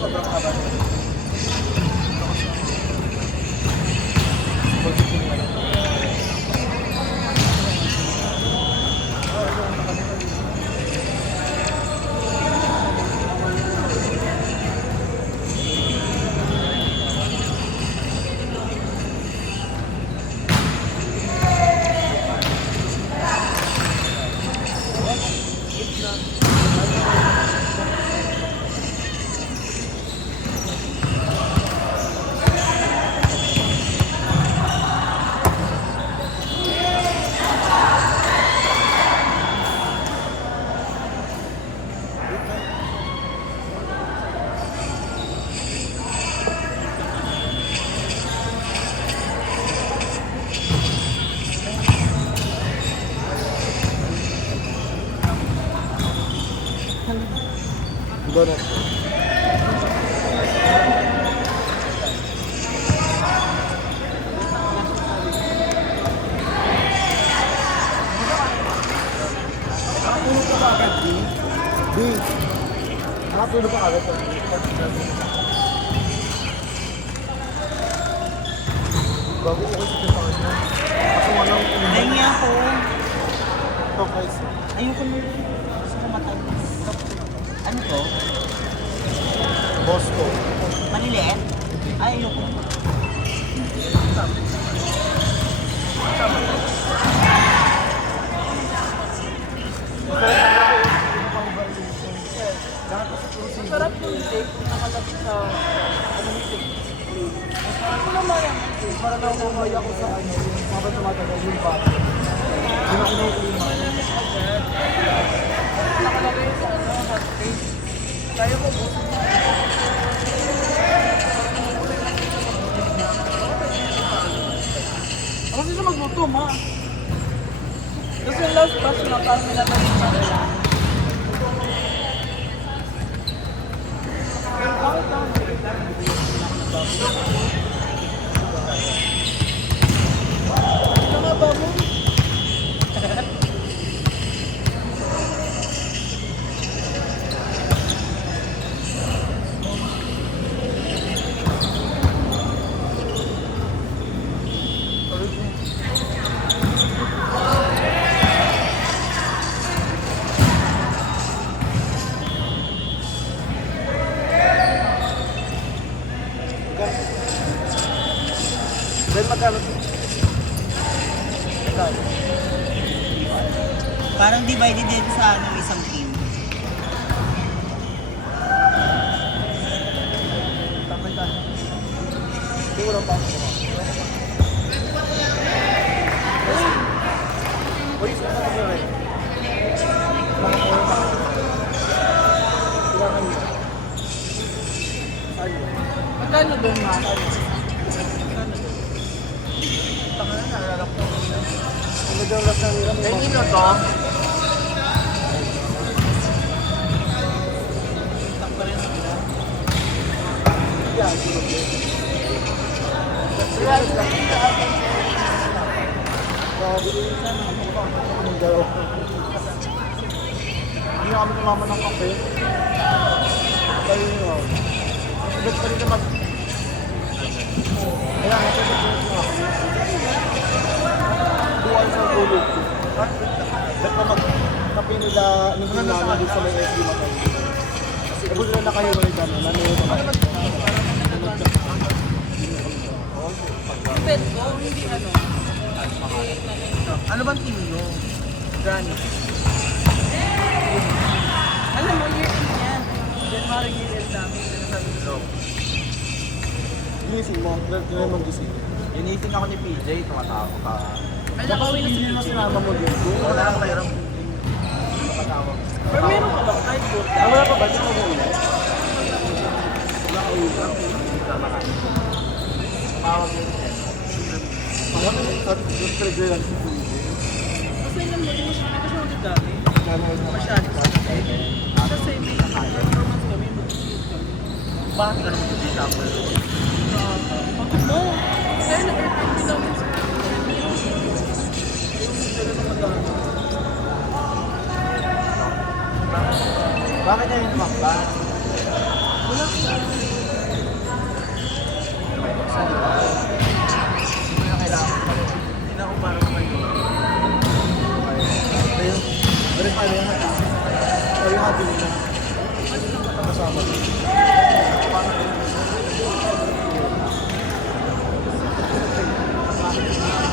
sobrang haba. Donut. B. Nakatulog pa agad. Bago ko kasi sa kanya. Ako walang Hingi ako. ito guys. Ayoko na rin. Gusto ko matay. Ano to? Bosto. Maliliit? Ay, ayoko. Sarap yung steak kung nakalapit sa community. Ano naman yan? Para daw umay ako sa ano, yung mga tumatagal yung bata. Yung ako nung klima. Nakalagay sa ano, hot steak. Kaya ko buto. Kasi siya magluto, ma. Kasi yung last batch na parang nilalagay sa kanila. Ano nga ba mo? Then magkano? Magkano? Parang divided din sa ano, isang team. Takay ka. Hindi ko lang pa ako. Uy, saan ka rin? Mga kuha pa. Kailangan nyo. Ano? Magkano doon, ma? Tama na, naalala ko. Ang medyo lang sa nila. Kaya nino to? Yeah, siguro. Hindi na kami nalaman ng kape. Kaya yun. Ibig pa rin naman. Kaya nga, sabi ko nga. Buwan sa tulog ko. Ba't na magkape nila nung namin doon sa may SD Matay. Kasi kung sila nakahiwalay ka na, nanonood naman. Bet ko, hindi ano. Ano bang team nyo? Granny. Alam mo, year end yan. January year end namin. Sinasabi ko. Gising mo, gano'n mong gising. Ginising ako ni PJ, tumatawa ka. Ay, nakawin na si Hindi na PJ. sinama mo dito. Wala akong mayroong tumatawa. Pero meron ka ba kahit good? Ah, wala pa ba? Di mo mo ulit? Wala ko yun. Tawag yun. Alam mo, yung trigger lang si PJ. Kasi alam mo, hindi ko siya magdami. Gano'n na. Masyado. Kasi may performance kami, mag-shoot kami. Bakit ka naman hindi ako? Bakit mo? Kaya na-perfect namin sa Bakit na yun naman ba? wala Hindi na kailangan pa rin. Hindi na ako parang kayo. Ayun. Pero paano yan? Are you happy nila? Kasama.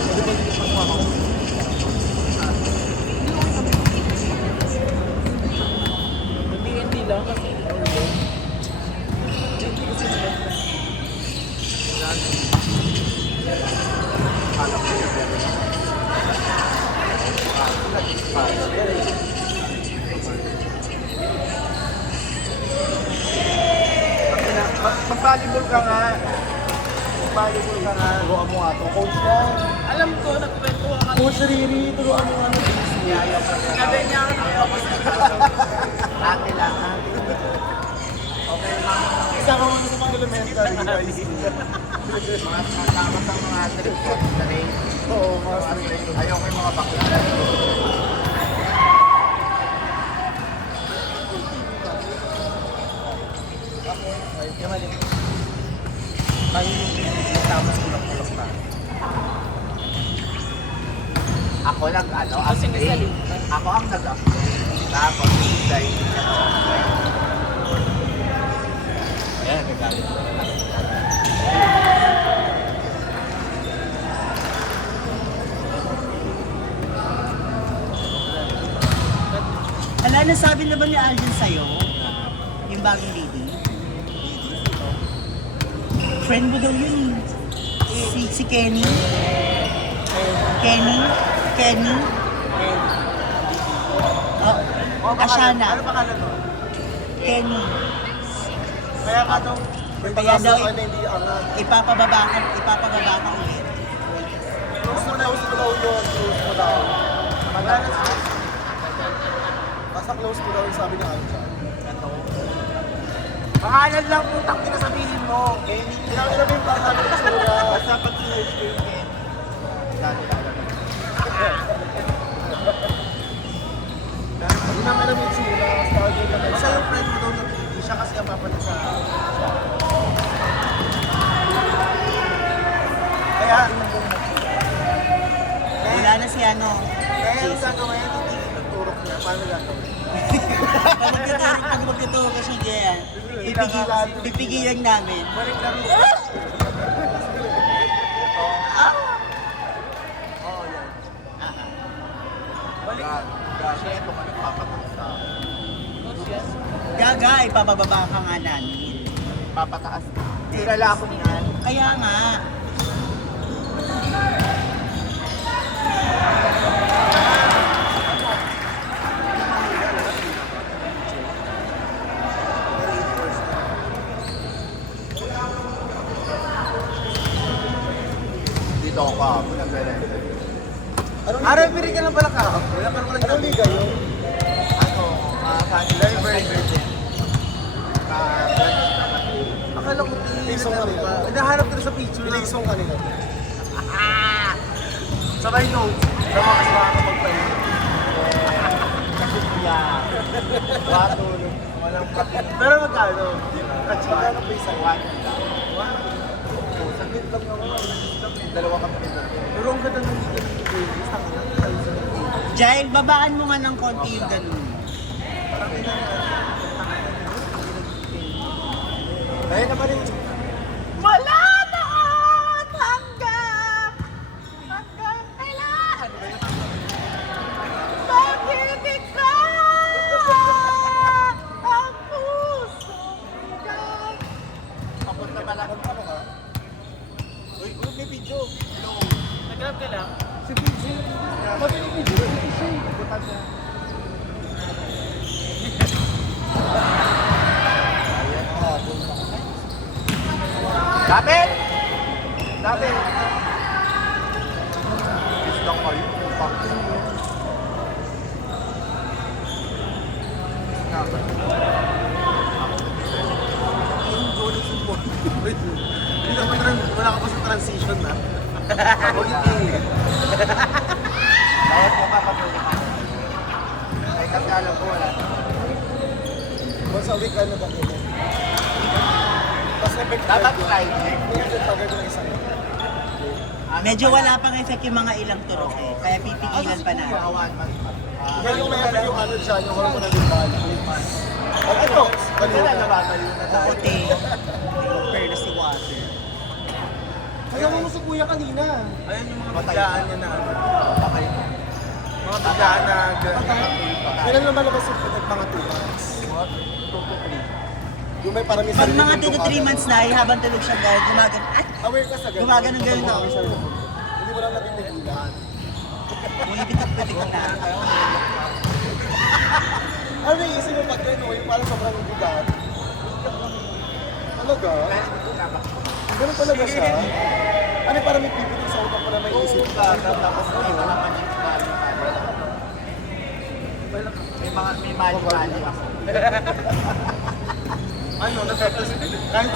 Pwede ba dito pasama ko? Hindi lang kasi Mag-volleyball ka nga. Mag-volleyball ka nga. Turuan mo nga to. Coach na. alam ko, nagkwentuhan kami. Coach Riri, turuan mo nga na. Sabi niya ako nakapagpapasok. Ate lang, ate. Okay lang. Isa ka muna sa mga elementary. Mga kasama sa mga trip ko sa ring. Oo, mga street. Ayoko yung mga bakla. Tayo yung tapos kulak-kulak na. Ako lang, ano, Kasi update. nasalit. Ako ang nag-update. Tapos, dahil ayan, nagalit ko na lang. Ala, nasabi na ba ni Alvin sa'yo? Yung bagong lady? Friend mo daw yun. Si Kenny? Kenny? Kenny? Oh, Ashana. Ano pangalan mo? Kenny. Kaya ka daw. May Kaya pag-asa daw, ka na hindi angat. Ipapababa ka ulit. Close mo daw yun. Close mo daw. Wala na siya. Basta close mo daw yung sabi ni Alja. Pangalan lang po, takti na sabihin mo. Kenny. Kailangan sabi yung pangalan ng tsura. Basta pag si-search ko yung Kenny. Dati lalabas. Hindi naman alam yung tsura. Started na Basta yung friend mo daw na TV, siya kasi ang papalit sa... Kaya, Wala na si ano. kaya yung gagawin, titigil ng turok niya. Paano gagawin? Pag magtuturo ka siya dyan, pipigilan namin. Balik lang yung... Oo, yan. Balik. Kasi ito ka nagpapataas sa... Gaga, ipapababa ka nga namin. Papataas. Kilala ako niyan. Kaya nga, Dito ako kahapon, nag-rent. Anong Araw, liga? pili ka lang pala kahapon. Wala pa naman Anong liga yun? Ano, Sunday Virgin. Akala ko Isong kanila. Nahanap ko na sa picture lang. Ilisong kanila. Sabay notes. Sa mga kasi makakapagpalit. Yeah. Wato. Walang kapit. Pero magkano? Magkano pa isa? Saglit lang naman. Dalawa kami nito. Pero ang ganda ng dito ng Davis. Jail, babaan mo nga ng konti yung ganun. Ayun naman yung Wala na! Hanggang kailan? Bakit ikaw ang puso hanggang Papunta pala kung ano ka. Uy, may video. Nag-grab ka lang? si PJ. Sabi ni PJ, si PJ. Ikutan siya. Dapat! Dapat! Is lang kayo. Bakit? Yung Jonas yung boy. Hindi ka pa wala ka pa sa transition na. Ako hindi. Bayad ko pa kapag ay kasi alam ko wala. Once a week ano ba nila? Dapat try. Minsan pag gano'n isang Medyo wala pang effect yung mga ilang turok eh. Kaya pipigilan pa na. Kaya yung may yung ano dyan, yung hormone na limbala. At ito, kanina. Oo, te. Compare na si water. Alam mo si kuya kanina. Ayun yung mga biglaan niya na ano. Patay. Mga biglaan na Kailan naman labas yung mga 2 months? Yung may parang Pag mga 2 to 3 months na, habang tulog siya gano'n, gumagan. At Aware ka sa ganun. Gumaganon ganun ako. Hindi mo lang natitingilan. bumibitak-bitak na. Ano naiisip mo pag gano'n? Yung parang sobrang bigat. Talaga? Ganun talaga siya? Ano parang may pipitin sa utak ko na may isip ka? tapos may mga mali-mali. May mali-mali ako. Ano, kahit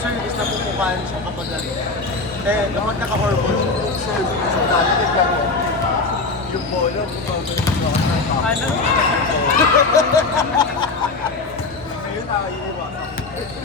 service na pupukahan siya kapag ano. Eh, kapag naka-hormone, service sa dali, gano'n. Yung bolo, Ano? Ayun, nakaiiwasan.